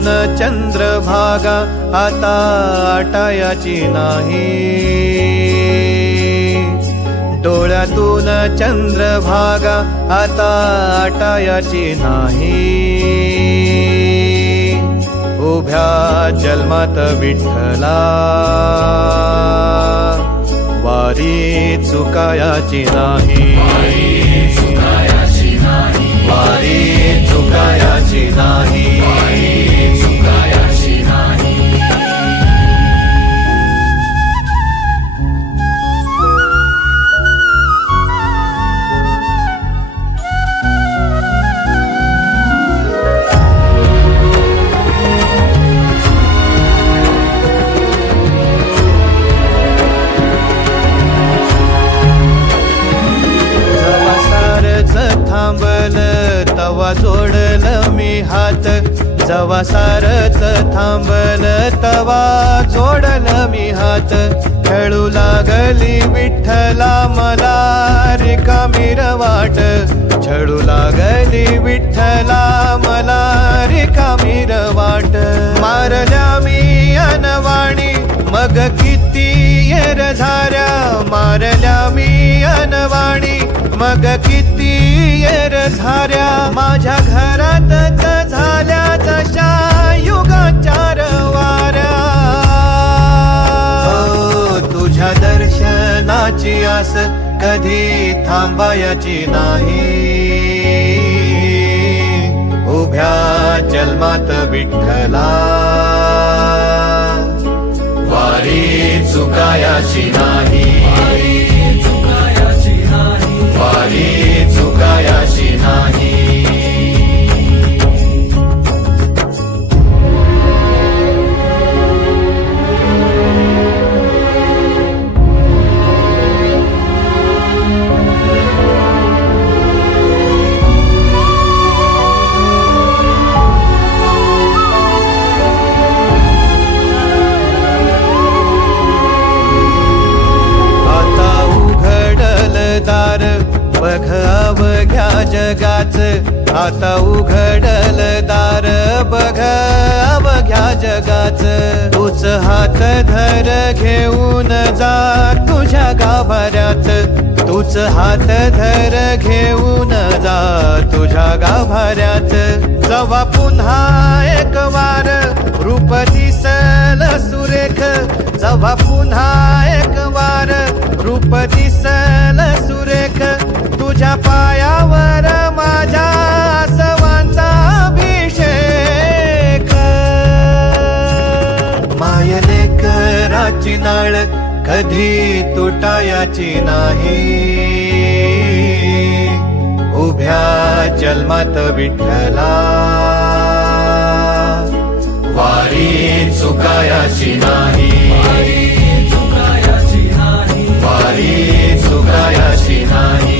डोळ्यातून चंद्रभागा आता आटायाची नाही, डोळ्यातून चंद्रभागा आता आटायाची नाही। उभ्या जन्मात विठ्ठला वारी चुकायाची नाही, वारी चुकायाची नाही। थांबल तवा जोडल मी हात, जवा सारच थांबल तवा जोडल मी हात। खेळू लागली विठ्ठला मला रिकामी वाट, छळू लागली विठ्ठला मला रिकामी वाट। मारल्या मी अनवाणी मग किती येर झाऱ्या, मारल्या मी अनवाणी मग किती येर झाऱ्या। माझ्या घरातच झाल्या जशा युगांच्या वाऱ्या। तुझ्या दर्शनाची आस कधी थांबायची नाही, उभ्या जन्मात विठ्ठला वारी चुकायाची नाही, वारी चुकायाची नाही। दार बघ अवघ्या जगाच, आता उघडल दार बघ अवघ्या जगाच। तूच हात धर घेऊन जा तुझ्या गाभाऱ्यात, तूच हात धर घेऊन जा तुझ्या गाभाऱ्यात। जवा पुन्हा एक वार रूप दिसल सुरेख, जवा पुन्हा एक वार रूप दिसल सुरेख। तुझ्या पायावर माझ्या आसवांचा अभिषेक। मायलेकराची नाळ कधी तुटायाची नाही, उभ्या जन्मात विठ्ठला वारी चुकायाची नाही, वारी चुकायाची नाही।